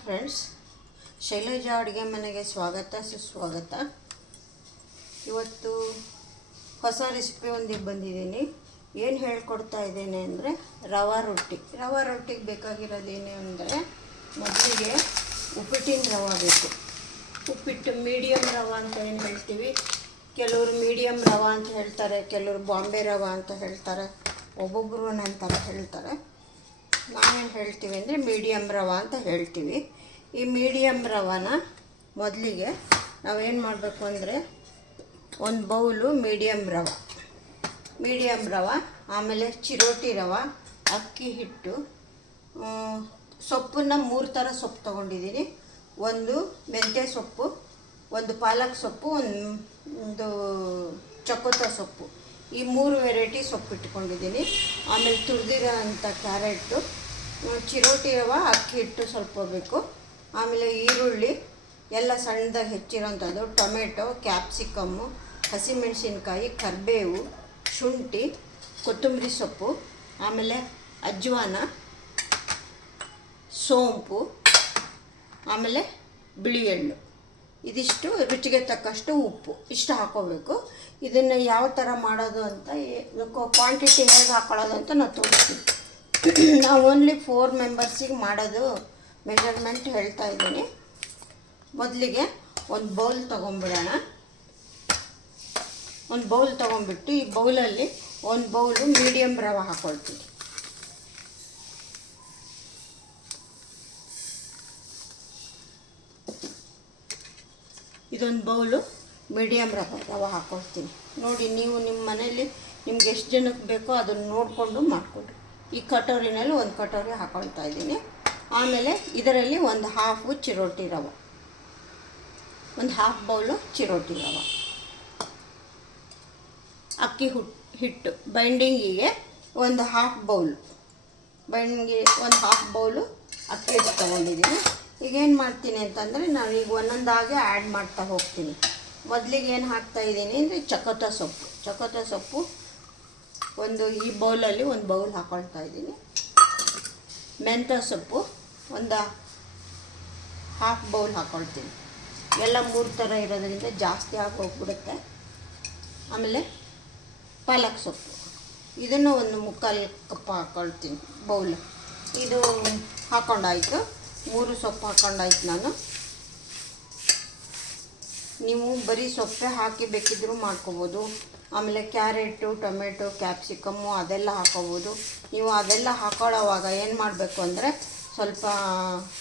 Friends, Shailaja ಅಡುಗೆ ಮನೆಗೆ ಸ್ವಾಗತ ಸುಸ್ವಾಗತ. ಇವತ್ತು ಹೊಸ ರೆಸಿಪಿ ಒಂದಿಗೆ ಬಂದಿದ್ದೀನಿ. ಏನು ಹೇಳ್ಕೊಡ್ತಾ ಇದ್ದೇನೆ ಅಂದರೆ ರವಾ ರೊಟ್ಟಿಗೆ ಬೇಕಾಗಿರೋದೇನು ಅಂದರೆ ಮೊದಲಿಗೆ ಉಪ್ಪಿಟ್ಟಿನ ರವೆ ಬೇಕು. ಉಪ್ಪಿಟ್ಟು ಮೀಡಿಯಮ್ ರವೆ ಅಂತ ಏನು ಹೇಳ್ತೀವಿ, ಕೆಲವರು ಮೀಡಿಯಮ್ ರವೆ ಅಂತ ಹೇಳ್ತಾರೆ, ಕೆಲವರು ಬಾಂಬೆ ರವೆ ಅಂತ ಹೇಳ್ತಾರೆ, ಒಬ್ಬೊಬ್ಬರು ಒಂದೊಂದು ಥರ ಹೇಳ್ತಾರೆ. ನಾವೇನು ಹೇಳ್ತೀವಿ ಅಂದರೆ ಮೀಡಿಯಮ್ ರವೆ ಅಂತ ಹೇಳ್ತೀವಿ. ಈ ಮೀಡಿಯಮ್ ರವಾನ ಮೊದಲಿಗೆ ನಾವೇನು ಮಾಡಬೇಕು ಅಂದರೆ ಒಂದು ಬೌಲು ಮೀಡಿಯಮ್ ರವೆ, ಆಮೇಲೆ ಚಿರೋಟಿ ರವೆ, ಅಕ್ಕಿ ಹಿಟ್ಟು, ಸೊಪ್ಪನ್ನು 3 ಥರ ಸೊಪ್ಪು ತೊಗೊಂಡಿದ್ದೀನಿ. ಒಂದು ಮೆಂತ್ಯ ಸೊಪ್ಪು, ಒಂದು ಪಾಲಕ್ ಸೊಪ್ಪು, ಒಂದು ಚಕೋತ ಸೊಪ್ಪು, ಈ 3 ವೆರೈಟಿ ಸೊಪ್ಪು ಇಟ್ಕೊಂಡಿದ್ದೀನಿ. ಆಮೇಲೆ ತುರಿದಿರೋ ಅಂಥ ಕ್ಯಾರೆಟು, ಚಿರೋಟಿ ರವೆ, ಅಕ್ಕಿ ಹಿಟ್ಟು ಸ್ವಲ್ಪ ಬೇಕು, ಆಮೇಲೆ ಈರುಳ್ಳಿ ಎಲ್ಲ ಸಣ್ಣದಾಗಿ ಹೆಚ್ಚಿರೋಂಥದ್ದು, ಟೊಮೆಟೊ, ಕ್ಯಾಪ್ಸಿಕಮ್ಮು, ಹಸಿಮೆಣಸಿನ್ಕಾಯಿ, ಕರಿಬೇವು, ಶುಂಠಿ, ಕೊತ್ತಂಬರಿ ಸೊಪ್ಪು, ಆಮೇಲೆ ಅಜ್ವಾನ, ಸೋಂಪು, ಆಮೇಲೆ ಬಿಳಿ ಎಳ್ಳು, ಇದಿಷ್ಟು ರುಚಿಗೆ ತಕ್ಕಷ್ಟು ಉಪ್ಪು, ಇಷ್ಟು ಹಾಕೋಬೇಕು. ಇದನ್ನು ಯಾವ ಥರ ಮಾಡೋದು ಅಂತ, ಕ್ವಾಂಟಿಟಿ ಹೇಗೆ ಹಾಕೊಳ್ಳೋದು ಅಂತ ನಾನು ತೋರಿಸ್ತೀನಿ. ನಾವು ಓನ್ಲಿ 4 ಮೆಂಬರ್ಸಿಗೆ ಮಾಡೋದು ಮೆಜರ್ಮೆಂಟ್ ಹೇಳ್ತಾ ಇದ್ದೀನಿ. ಮೊದಲಿಗೆ ಒಂದು ಬೌಲ್ ತೊಗೊಂಬಿಡೋಣ. ಒಂದು ಬೌಲ್ ತೊಗೊಂಡ್ಬಿಟ್ಟು ಈ ಬೌಲಲ್ಲಿ ಒಂದು ಬೌಲು ಮೀಡಿಯಮ್ ರವೆ ಹಾಕ್ಕೊಳ್ತೀನಿ. ಇದೊಂದು ಬೌಲು ಮೀಡಿಯಮ್ ರವೆ ಹಾಕ್ಕೊಳ್ತೀನಿ. ನೋಡಿ, ನೀವು ನಿಮ್ಮ ಮನೇಲಿ ನಿಮ್ಗೆ ಎಷ್ಟು ಜನಕ್ಕೆ ಬೇಕೋ ಅದನ್ನು ನೋಡಿಕೊಂಡು ಮಾಡಿಕೊಡ್ರಿ. ಈ ಕಟೋರಿನಲ್ಲಿ ಒಂದು ಕಟೋರಿ ಹಾಕ್ಕೊಳ್ತಾ ಇದ್ದೀನಿ. ಆಮೇಲೆ ಇದರಲ್ಲಿ ಒಂದು ಹಾಫು ಚಿರೋಟಿ ರವೆ, ಒಂದು ಹಾಫ್ ಬೌಲು ಚಿರೋಟಿ ರವೆ, ಅಕ್ಕಿ ಹಿಟ್ಟು ಬೈಂಡಿಂಗಿಗೆ ಒಂದು ಹಾಫ್ ಬೌಲು, ಒಂದು ಹಾಫ್ ಬೌಲು ಅಕ್ಕಿ ಹಿಟ್ಟು ತೊಗೊಂಡಿದ್ದೀನಿ. ಈಗೇನು ಮಾಡ್ತೀನಿ ಅಂತಂದರೆ ನಾನು ಈಗ ಒಂದೊಂದಾಗೆ ಆ್ಯಡ್ ಮಾಡ್ತಾ ಹೋಗ್ತೀನಿ. ಮೊದಲಿಗೆ ಏನು ಹಾಕ್ತಾಯಿದ್ದೀನಿ ಅಂದರೆ ಚಕೋತ ಸೊಪ್ಪು ಒಂದು ಈ ಬೌಲಲ್ಲಿ ಒಂದು ಬೌಲ್ ಹಾಕ್ಕೊಳ್ತಾ ಇದ್ದೀನಿ. ಮೆಂತ್ಯ ಸೊಪ್ಪು ಒಂದು ಹಾಫ್ ಬೌಲ್ ಹಾಕ್ಕೊಳ್ತೀನಿ. ಎಲ್ಲ 3 ಥರ ಇರೋದ್ರಿಂದ ಜಾಸ್ತಿ ಹೋಗ್ಬಿಡುತ್ತೆ. ಆಮೇಲೆ ಪಾಲಕ್ ಸೊಪ್ಪು, ಇದನ್ನು ಒಂದು 3/4 ಕಪ್ ಹಾಕ್ಕೊಳ್ತೀನಿ ಬೌಲ್. ಇದು ಹಾಕ್ಕೊಂಡಾಯಿತು, 3 ಸೊಪ್ಪು ಹಾಕ್ಕೊಂಡಾಯ್ತು ನಾನು. ನೀವು ಬರೀ ಸೊಪ್ಪೆ ಹಾಕಿ ಬೇಕಿದ್ದರೂ ಮಾಡ್ಕೋಬೋದು. ಆಮೇಲೆ ಕ್ಯಾರೆಟು, ಟೊಮೆಟೊ, ಕ್ಯಾಪ್ಸಿಕಮ್ಮು ಅದೆಲ್ಲ ಹಾಕೋಬೋದು. ನೀವು ಅದೆಲ್ಲ ಹಾಕೊಳ್ಳೋವಾಗ ಏನು ಮಾಡಬೇಕು ಅಂದರೆ ಸ್ವಲ್ಪ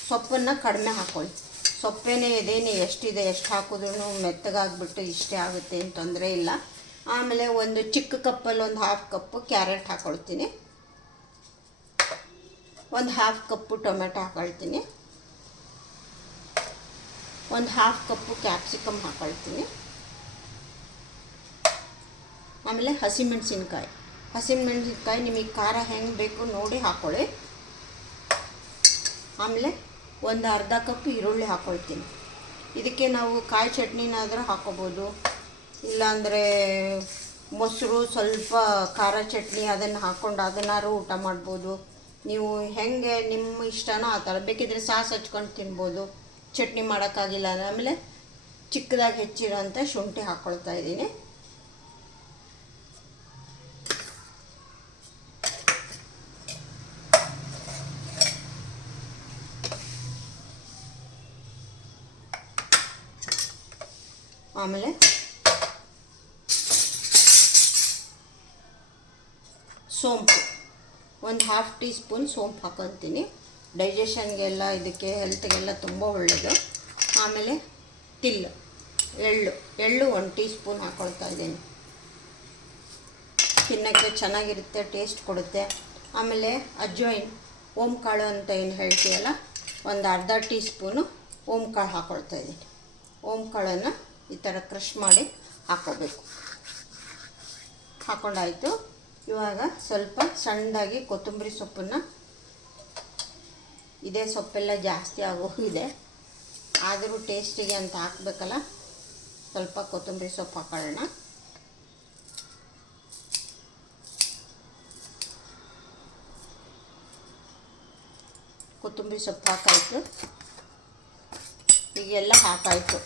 ಸೊಪ್ಪನ್ನು ಕಡಿಮೆ ಹಾಕ್ಕೊಳ್ಳಿ. ಸೊಪ್ಪೇನೇ ಇದೇನೆ ಎಷ್ಟಿದೆ, ಎಷ್ಟು ಹಾಕಿದ್ರೂ ಮೆತ್ತಗಾಗ್ಬಿಟ್ಟು ಇಷ್ಟೇ ಆಗುತ್ತೆ ಅಂತ ತೊಂದರೆ ಇಲ್ಲ. ಆಮೇಲೆ ಒಂದು ಚಿಕ್ಕ ಕಪ್ಪಲ್ಲಿ ಒಂದು ಹಾಫ್ ಕಪ್ಪು ಕ್ಯಾರೆಟ್ ಹಾಕ್ಕೊಳ್ತೀನಿ, ಒಂದು ಹಾಫ್ ಕಪ್ಪು ಟೊಮೆಟೊ ಹಾಕ್ಕೊಳ್ತೀನಿ, ಒಂದು ಹಾಫ್ ಕಪ್ಪು ಕ್ಯಾಪ್ಸಿಕಮ್ ಹಾಕ್ಕೊಳ್ತೀನಿ. ಆಮೇಲೆ ಹಸಿಮೆಣಸಿನ್ಕಾಯಿ ನಿಮಗೆ ಖಾರ ಹೆಂಗೆ ಬೇಕು ನೋಡಿ ಹಾಕ್ಕೊಳ್ಳಿ. ಆಮೇಲೆ ಒಂದು ಅರ್ಧ ಕಪ್ ಈರುಳ್ಳಿ ಹಾಕ್ಕೊಳ್ತೀನಿ. ಇದಕ್ಕೆ ನಾವು ಕಾಯಿ ಚಟ್ನಿನಾದರೂ ಹಾಕ್ಕೋಬೋದು, ಇಲ್ಲಾಂದರೆ ಮೊಸರು ಸ್ವಲ್ಪ ಖಾರ ಚಟ್ನಿ ಅದನ್ನು ಹಾಕ್ಕೊಂಡು ಅದನ್ನಾರು ಊಟ ಮಾಡ್ಬೋದು. ನೀವು ಹೆಂಗೆ ನಿಮ್ಮ ಇಷ್ಟನೋ ಆ ಥರ, ಬೇಕಿದ್ರೆ ಸಾಸ್ ಹಚ್ಕೊಂಡು ತಿನ್ಬೋದು, ಚಟ್ನಿ ಮಾಡೋಕ್ಕಾಗಿಲ್ಲ. ಆಮೇಲೆ ಚಿಕ್ಕದಾಗಿ ಹೆಚ್ಚಿರೋಂಥ ಶುಂಠಿ ಹಾಕ್ಕೊಳ್ತಾ ಇದ್ದೀನಿ. ಆಮೇಲೆ ಸೋಂಪು, ಒಂದು ಹಾಫ್ ಟೀ ಸ್ಪೂನ್ ಸೋಂಪು ಹಾಕೊತೀನಿ. ಡೈಜೆಷನ್ಗೆಲ್ಲ, ಇದಕ್ಕೆ ಹೆಲ್ತ್ಗೆಲ್ಲ ತುಂಬ ಒಳ್ಳೆಯದು. ಆಮೇಲೆ ಎಳ್ಳು 1 ಟೀ ಸ್ಪೂನ್ ಹಾಕ್ಕೊಳ್ತಾ ಇದ್ದೀನಿ. ತಿನ್ನೋಕ್ಕೆ ಚೆನ್ನಾಗಿರುತ್ತೆ, ಟೇಸ್ಟ್ ಕೊಡುತ್ತೆ. ಆಮೇಲೆ ಅಜ್ವೈನ್, ಓಂಕಾಳು ಅಂತ ಏನು ಹೇಳ್ತೀವಲ್ಲ, ಒಂದು ಅರ್ಧ ಟೀ ಸ್ಪೂನು ಓಂಕಾಳು ಹಾಕ್ಕೊಳ್ತಾ ಇದ್ದೀನಿ. ಓಂಕಾಳನ್ನು ಈ ಥರ ಕ್ರಷ್ ಮಾಡಿ ಹಾಕ್ಕೋಬೇಕು. ಹಾಕ್ಕೊಂಡಾಯಿತು. ಇವಾಗ ಸ್ವಲ್ಪ ಸಣ್ಣದಾಗಿ ಕೊತ್ತಂಬರಿ ಸೊಪ್ಪನ್ನು, ಇದೇ ಸೊಪ್ಪೆಲ್ಲ ಜಾಸ್ತಿ ಆಗೋಗಿದೆ, ಆದರೂ ಟೇಸ್ಟಿಗೆ ಅಂತ ಹಾಕಬೇಕಲ್ಲ, ಸ್ವಲ್ಪ ಕೊತ್ತಂಬರಿ ಸೊಪ್ಪು ಹಾಕೊಳ್ಳೋಣ. ಕೊತ್ತಂಬರಿ ಸೊಪ್ಪು ಹಾಕಾಯಿತು. ಈಗೆಲ್ಲ ಹಾಕಾಯಿತು.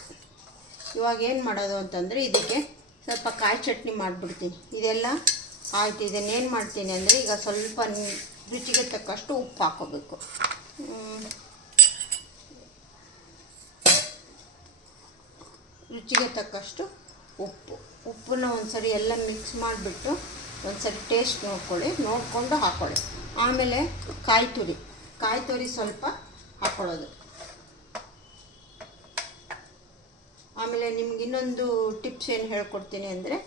ಇವಾಗ ಏನು ಮಾಡೋದು ಅಂತಂದರೆ ಇದಕ್ಕೆ ಸ್ವಲ್ಪ ಕಾಯಿ ಚಟ್ನಿ ಮಾಡಿಬಿಡ್ತೀನಿ. ಇದೆಲ್ಲ ಆಯಿತು. ಇದನ್ನೇನು ಮಾಡ್ತೀನಿ ಅಂದರೆ ಈಗ ಸ್ವಲ್ಪ ರುಚಿಗೆ ತಕ್ಕಷ್ಟು ಉಪ್ಪು ಹಾಕೋಬೇಕು. ರುಚಿಗೆ ತಕ್ಕಷ್ಟು ಉಪ್ಪನ್ನ ಒಂದು ಸರಿ ಎಲ್ಲ ಮಿಕ್ಸ್ ಮಾಡಿಬಿಟ್ಟು ಒಂದು ಸರಿ ಟೇಸ್ಟ್ ನೋಡಿಕೊಂಡು ಹಾಕ್ಕೊಳ್ಳಿ. ಆಮೇಲೆ ಕಾಯಿ ತುರಿ ಸ್ವಲ್ಪ ಹಾಕ್ಕೊಳ್ಳೋದು. ಆಮೇಲೆ ನಿಮ್ಗೆ ಇನ್ನೊಂದು ಟಿಪ್ಸ್ ಏನು ಹೇಳ್ಕೊಡ್ತೀನಿ ಅಂದರೆ,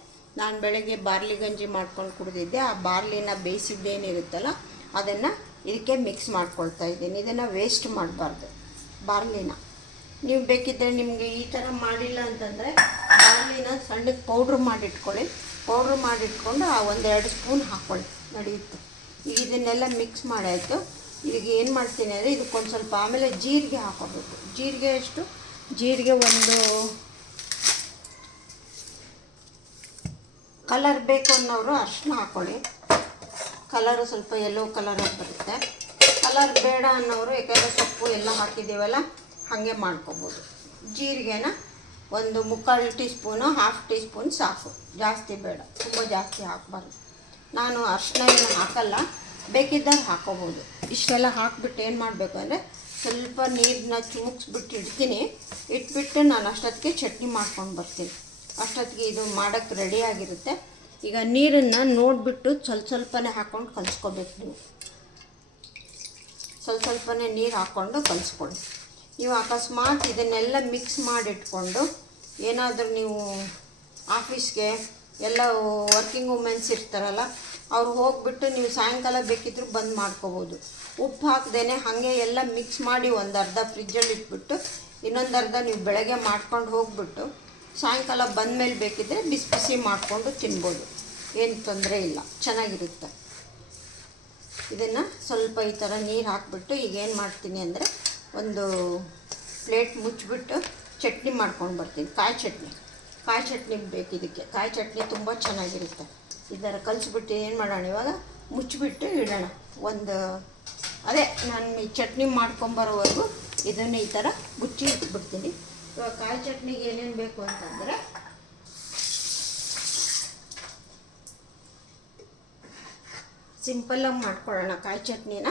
ನಾನು ಬೆಳಗ್ಗೆ ಬಾರ್ಲಿ ಗಂಜಿ ಮಾಡ್ಕೊಂಡು ಕುಡಿದಿದ್ದೆ. ಆ ಬಾರ್ಲಿನ ಬೇಯಿಸಿದ್ದೇನಿರುತ್ತಲ್ಲ ಅದನ್ನು ಇದಕ್ಕೆ ಮಿಕ್ಸ್ ಮಾಡ್ಕೊಳ್ತಾ ಇದ್ದೀನಿ. ಇದನ್ನು ವೇಸ್ಟ್ ಮಾಡಬಾರ್ದು ಬಾರ್ಲಿನ. ನೀವು ಬೇಕಿದ್ದರೆ ನಿಮಗೆ ಈ ಥರ ಮಾಡಿಲ್ಲ ಅಂತಂದರೆ ಬಾರ್ಲಿನ ಸಣ್ಣಕ್ಕೆ ಪೌಡ್ರ್ ಮಾಡಿಟ್ಕೊಳ್ಳಿ. ಪೌಡ್ರ್ ಮಾಡಿಟ್ಕೊಂಡು ಆ 1-2 ಸ್ಪೂನ್ ಹಾಕ್ಕೊಳ್ಳಿ, ನಡೆಯುತ್ತೆ. ಈಗ ಇದನ್ನೆಲ್ಲ ಮಿಕ್ಸ್ ಮಾಡಾಯಿತು. ಇದಕ್ಕೆ ಏನು ಮಾಡ್ತೀನಿ ಅಂದರೆ ಇದಕ್ಕೊಂದು ಸ್ವಲ್ಪ ಆಮೇಲೆ ಜೀರಿಗೆ ಹಾಕೋಬೇಕು. ಜೀರಿಗೆ ಒಂದು ಕಲರ್ ಬೇಕು ಅನ್ನೋರು ಅರಿಶಿನ ಹಾಕ್ಕೊಳ್ಳಿ. ಕಲರು ಸ್ವಲ್ಪ ಯೆಲ್ಲೋ ಕಲರಾಗಿ ಬರುತ್ತೆ. ಕಲರ್ ಬೇಡ ಅನ್ನೋರು ಯಾಕೆಂದರೆ ಸೊಪ್ಪು ಎಲ್ಲ ಹಾಕಿದ್ದೀವಲ್ಲ ಹಾಗೆ ಮಾಡ್ಕೊಬೋದು. ಜೀರಿಗೆನ ಒಂದು 3/4 ಟೀ ಸ್ಪೂನು 1/2 ಟೀ ಸ್ಪೂನ್ ಸಾಕು, ಜಾಸ್ತಿ ಬೇಡ, ತುಂಬ ಜಾಸ್ತಿ ಹಾಕಬಾರ್ದು. ನಾನು ಅರಿಶಿನ ಏನು ಹಾಕಲ್ಲ, ಬೇಕಿದ್ದಾಗ ಹಾಕೋಬೋದು. ಇಷ್ಟೆಲ್ಲ ಹಾಕಿಬಿಟ್ಟು ಏನು ಮಾಡಬೇಕು ಅಂದರೆ ಸ್ವಲ್ಪ ನೀರನ್ನ ಚುಮುಕ್ಸ್ಬಿಟ್ಟು ಇಟ್ಬಿಟ್ಟು ನಾನು ಅಷ್ಟೊತ್ತಿಗೆ ಚಟ್ನಿ ಮಾಡ್ಕೊಂಡು ಬರ್ತೀನಿ. ಅಷ್ಟೊತ್ತಿಗೆ ಇದು ಮಾಡೋಕ್ಕೆ ರೆಡಿಯಾಗಿರುತ್ತೆ. ಈಗ ನೀರನ್ನು ನೋಡಿಬಿಟ್ಟು ಸ್ವಲ್ಪನೇ ಹಾಕ್ಕೊಂಡು ಕಲಿಸ್ಕೋಬೇಕು. ನೀವು ಸ್ವಲ್ಪನೇ ನೀರು ಹಾಕ್ಕೊಂಡು ಕಲಿಸ್ಕೊಳ್ಳಿ. ನೀವು ಅಕಸ್ಮಾತ್ ಇದನ್ನೆಲ್ಲ ಮಿಕ್ಸ್ ಮಾಡಿಟ್ಕೊಂಡು ಏನಾದರೂ ನೀವು ಆಫೀಸ್ಗೆ ಎಲ್ಲ ವರ್ಕಿಂಗ್ ವುಮೆನ್ಸ್ ಇರ್ತಾರಲ್ಲ, ಅವ್ರು ಹೋಗಿಬಿಟ್ಟು ನೀವು ಸಾಯಂಕಾಲ ಬೇಕಿದ್ದರೂ ಬಂದು ಮಾಡ್ಕೋಬೋದು. ಉಪ್ಪು ಹಾಕ್ದೇ ಹಾಗೆ ಎಲ್ಲ ಮಿಕ್ಸ್ ಮಾಡಿ ಒಂದು ಅರ್ಧ ಫ್ರಿಜ್ಜಲ್ಲಿ ಇಟ್ಬಿಟ್ಟು ಇನ್ನೊಂದು ಅರ್ಧ ನೀವು ಬೆಳಗ್ಗೆ ಮಾಡ್ಕೊಂಡು ಹೋಗ್ಬಿಟ್ಟು ಸಾಯಂಕಾಲ ಬಂದಮೇಲೆ ಬೇಕಿದ್ದರೆ ಬಿಸಿ ಮಾಡಿಕೊಂಡು ತಿನ್ಬೋದು. ಏನು ತೊಂದರೆ ಇಲ್ಲ, ಚೆನ್ನಾಗಿರುತ್ತೆ. ಇದನ್ನು ಸ್ವಲ್ಪ ಈ ಥರ ನೀರು ಹಾಕಿಬಿಟ್ಟು ಈಗ ಏನು ಮಾಡ್ತೀನಿ ಅಂದರೆ ಒಂದು ಪ್ಲೇಟ್ ಮುಚ್ಚಿಬಿಟ್ಟು ಚಟ್ನಿ ಮಾಡ್ಕೊಂಡು ಬರ್ತೀನಿ. ಕಾಯಿ ಚಟ್ನಿ ಬೇಕು ಇದಕ್ಕೆ. ಕಾಯಿ ಚಟ್ನಿ ತುಂಬ ಚೆನ್ನಾಗಿರುತ್ತೆ. ಈ ಥರ ಕಲಿಸ್ಬಿಟ್ಟು ಏನು ಮಾಡೋಣ, ಇವಾಗ ಮುಚ್ಚಿಬಿಟ್ಟು ಇಡೋಣ. ನಾನು ಈ ಚಟ್ನಿ ಮಾಡ್ಕೊಂಬರೋವರೆಗೂ ಇದನ್ನು ಈ ಥರ ಮುಚ್ಚಿ ಇಟ್ಬಿಡ್ತೀನಿ. ಇವಾಗ ಕಾಯಿ ಚಟ್ನಿಗೆ ಏನೇನು ಬೇಕು ಅಂತಂದರೆ ಸಿಂಪಲ್ಲಾಗಿ ಮಾಡ್ಕೊಳ್ಳೋಣ. ಕಾಯಿ ಚಟ್ನಿನ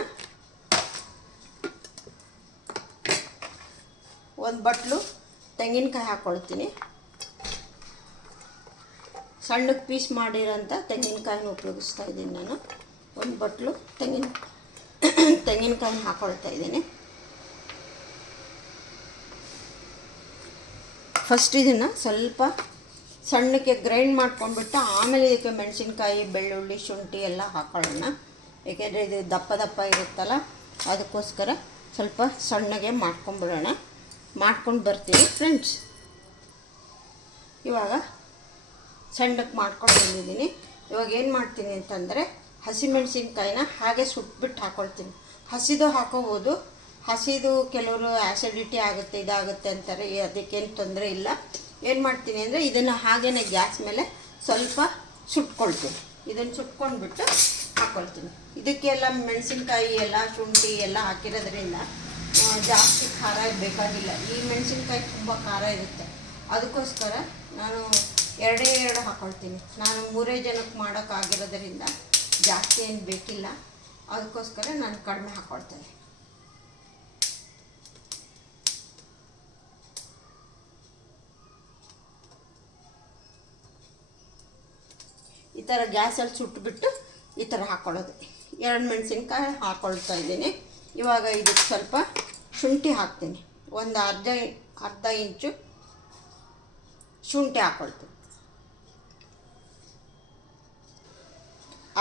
ಒಂದು ಬಟ್ಲು ತೆಂಗಿನಕಾಯಿ ಹಾಕ್ಕೊಳ್ತೀನಿ. ಸಣ್ಣಕ್ಕೆ ಪೀಸ್ ಮಾಡಿರೋಂಥ ತೆಂಗಿನಕಾಯಿನ ಉಪಯೋಗಿಸ್ತಾ ಇದ್ದೀನಿ ನಾನು. ಒಂದು ಬಟ್ಲು ತೆಂಗಿನಕಾಯಿನ ಹಾಕ್ಕೊಳ್ತಾ ಇದ್ದೀನಿ. ಫಸ್ಟ್ ಇದನ್ನು ಸ್ವಲ್ಪ ಸಣ್ಣಕ್ಕೆ ಗ್ರೈಂಡ್ ಮಾಡ್ಕೊಂಡ್ಬಿಟ್ಟು ಆಮೇಲೆ ಇದಕ್ಕೆ ಮೆಣಸಿನ್ಕಾಯಿ, ಬೆಳ್ಳುಳ್ಳಿ, ಶುಂಠಿ ಎಲ್ಲ ಹಾಕ್ಕೊಳ್ಳೋಣ. ಏಕೆಂದರೆ ಇದು ದಪ್ಪ ಇರುತ್ತಲ್ಲ, ಅದಕ್ಕೋಸ್ಕರ ಸ್ವಲ್ಪ ಸಣ್ಣಗೆ ಮಾಡ್ಕೊಂಡು ಬರ್ತೀನಿ ಫ್ರೆಂಡ್ಸ್. ಇವಾಗ ಸಣ್ಣಕ್ಕೆ ಮಾಡ್ಕೊಂಡು ಬಂದಿದ್ದೀನಿ. ಇವಾಗ ಏನು ಮಾಡ್ತೀನಿ ಅಂತಂದರೆ ಹಸಿಮೆಣಸಿನ್ಕಾಯಿನ ಹಾಗೆ ಸುಟ್ಬಿಟ್ಟು ಹಾಕ್ಕೊಳ್ತೀನಿ. ಹಸಿದು ಹಾಕೋಬೋದು. ಹಸಿದು ಕೆಲವರು ಆ್ಯಸಿಡಿಟಿ ಆಗುತ್ತೆ, ಇದಾಗುತ್ತೆ ಅಂತಾರೆ. ಅದಕ್ಕೇನು ತೊಂದರೆ ಇಲ್ಲ. ಏನು ಮಾಡ್ತೀನಿ ಅಂದರೆ ಇದನ್ನು ಹಾಗೇ ಗ್ಯಾಸ್ ಮೇಲೆ ಸ್ವಲ್ಪ ಸುಟ್ಕೊಳ್ತೀನಿ. ಇದನ್ನು ಸುಟ್ಕೊಂಡ್ಬಿಟ್ಟು ಹಾಕ್ಕೊಳ್ತೀನಿ. ಇದಕ್ಕೆಲ್ಲ ಮೆಣಸಿನ್ಕಾಯಿ ಎಲ್ಲ ಶುಂಠಿ ಎಲ್ಲ ಹಾಕಿರೋದ್ರಿಂದ ಜಾಸ್ತಿ ಖಾರ ಬೇಕಾಗಿಲ್ಲ. ಈ ಮೆಣಸಿನ್ಕಾಯಿ ತುಂಬ ಖಾರ ಇರುತ್ತೆ. ಅದಕ್ಕೋಸ್ಕರ ನಾನು 2 ಹಾಕ್ಕೊಳ್ತೀನಿ. ನಾನು 3 ಜನಕ್ಕೆ ಮಾಡೋಕ್ಕಾಗಿರೋದ್ರಿಂದ ಜಾಸ್ತಿ ಏನು ಬೇಕಿಲ್ಲ. ಅದಕ್ಕೋಸ್ಕರ ನಾನು ಕಡಿಮೆ ಹಾಕ್ಕೊಳ್ತೇನೆ. ಈ ಥರ ಗ್ಯಾಸಲ್ಲಿ ಸುಟ್ಟುಬಿಟ್ಟು ಈ ಥರ ಹಾಕ್ಕೊಳ್ಳೋದು. 2 ಮೆಣಸಿನ್ಕಾಯಿ ಹಾಕ್ಕೊಳ್ತಾ ಇದ್ದೀನಿ. ಇವಾಗ ಇದಕ್ಕೆ ಸ್ವಲ್ಪ ಶುಂಠಿ ಹಾಕ್ತೀನಿ. ಒಂದು ಅರ್ಧ ಇಂಚು ಶುಂಠಿ ಹಾಕ್ಕೊಳ್ತೀನಿ.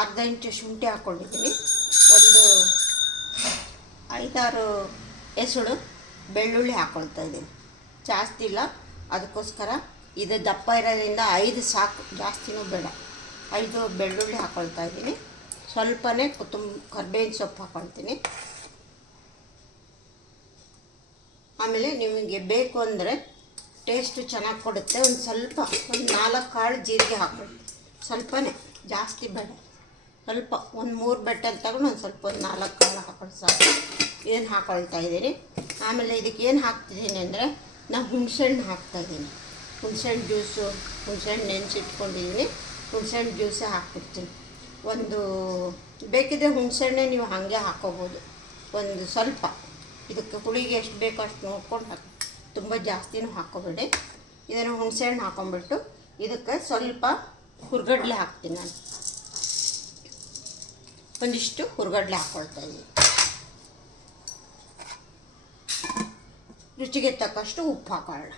ಅರ್ಧ ಇಂಚು ಶುಂಠಿ ಹಾಕ್ಕೊಂಡಿದ್ದೀನಿ. ಒಂದು 5-6 ಎಸಳು ಬೆಳ್ಳುಳ್ಳಿ ಹಾಕ್ಕೊಳ್ತಾ ಇದ್ದೀನಿ. ಜಾಸ್ತಿ ಇಲ್ಲ, ಅದಕ್ಕೋಸ್ಕರ ಇದು ದಪ್ಪ ಇರೋದ್ರಿಂದ 5 ಸಾಕು, ಜಾಸ್ತಿನೂ ಬೇಡ. 5 ಬೆಳ್ಳುಳ್ಳಿ ಹಾಕ್ಕೊಳ್ತಾ ಇದ್ದೀನಿ. ಸ್ವಲ್ಪನೇ ಕರ್ಬೇವಿನ ಸೊಪ್ಪು ಹಾಕ್ಕೊಳ್ತೀನಿ. ಆಮೇಲೆ ನಿಮಗೆ ಬೇಕು ಅಂದರೆ ಟೇಸ್ಟ್ ಚೆನ್ನಾಗಿ ಕೊಡುತ್ತೆ. ಒಂದು 4 ಕಾಳು ಜೀರಿಗೆ ಹಾಕ್ಕೊಳ್ಳಿ. ಸ್ವಲ್ಪನೇ, ಜಾಸ್ತಿ ಬೇಡ. ಸ್ವಲ್ಪ ಒಂದು 3 ಬೆಟ್ಟಲ್ಲಿ ತಗೊಂಡು ಒಂದು 4 ಕಾಳು ಹಾಕ್ಕೊಳ್ಳಿ ಸಾಕು. ಇದನ್ನು ಹಾಕ್ಕೊಳ್ತಾ ಇದ್ದೀನಿ. ಆಮೇಲೆ ಇದಕ್ಕೆ ಏನು ಹಾಕ್ತಿದ್ದೀನಿ ಅಂದರೆ ನಾನು ಹುಣಸೆಹಣ್ಣು ಹಾಕ್ತಾಯಿದ್ದೀನಿ. ಹುಣಸೆಹಣ್ಣು ಜ್ಯೂಸು, ಹುಣಸೆಹಣ್ಣು ನೆನೆಸಿಟ್ಕೊಂಡಿದ್ದೀನಿ, ಹುಣಸೆಹಣ್ಣು ಜ್ಯೂಸೇ ಹಾಕ್ಬಿಡ್ತೀನಿ. ಒಂದು ಬೇಕಿದ್ದರೆ ಹುಣಸೆಹಣ್ಣೆ ನೀವು ಹಾಗೆ ಹಾಕ್ಕೋಬೋದು, ಒಂದು ಸ್ವಲ್ಪ. ಇದಕ್ಕೆ ಹುಳಿಗೆ ಎಷ್ಟು ಬೇಕೋ ಅಷ್ಟು ನೋಡ್ಕೊಂಡು ಹಾಕಿ, ತುಂಬ ಜಾಸ್ತಿನೂ ಹಾಕ್ಕೋಬೇಡಿ. ಇದನ್ನು ಹುಣಸೆಹಣ್ಣು ಹಾಕ್ಕೊಂಬಿಟ್ಟು ಇದಕ್ಕೆ ಸ್ವಲ್ಪ ಹುರ್ಗಡ್ಲೆ ಹಾಕ್ತೀನಿ. ನಾನು ಒಂದಿಷ್ಟು ಹುರ್ಗಡ್ಲೆ ಹಾಕ್ಕೊಳ್ತಾಯಿದ್ದೀನಿ. ರುಚಿಗೆ ತಕ್ಕಷ್ಟು ಉಪ್ಪು ಹಾಕೊಳ್ಳೋಣ.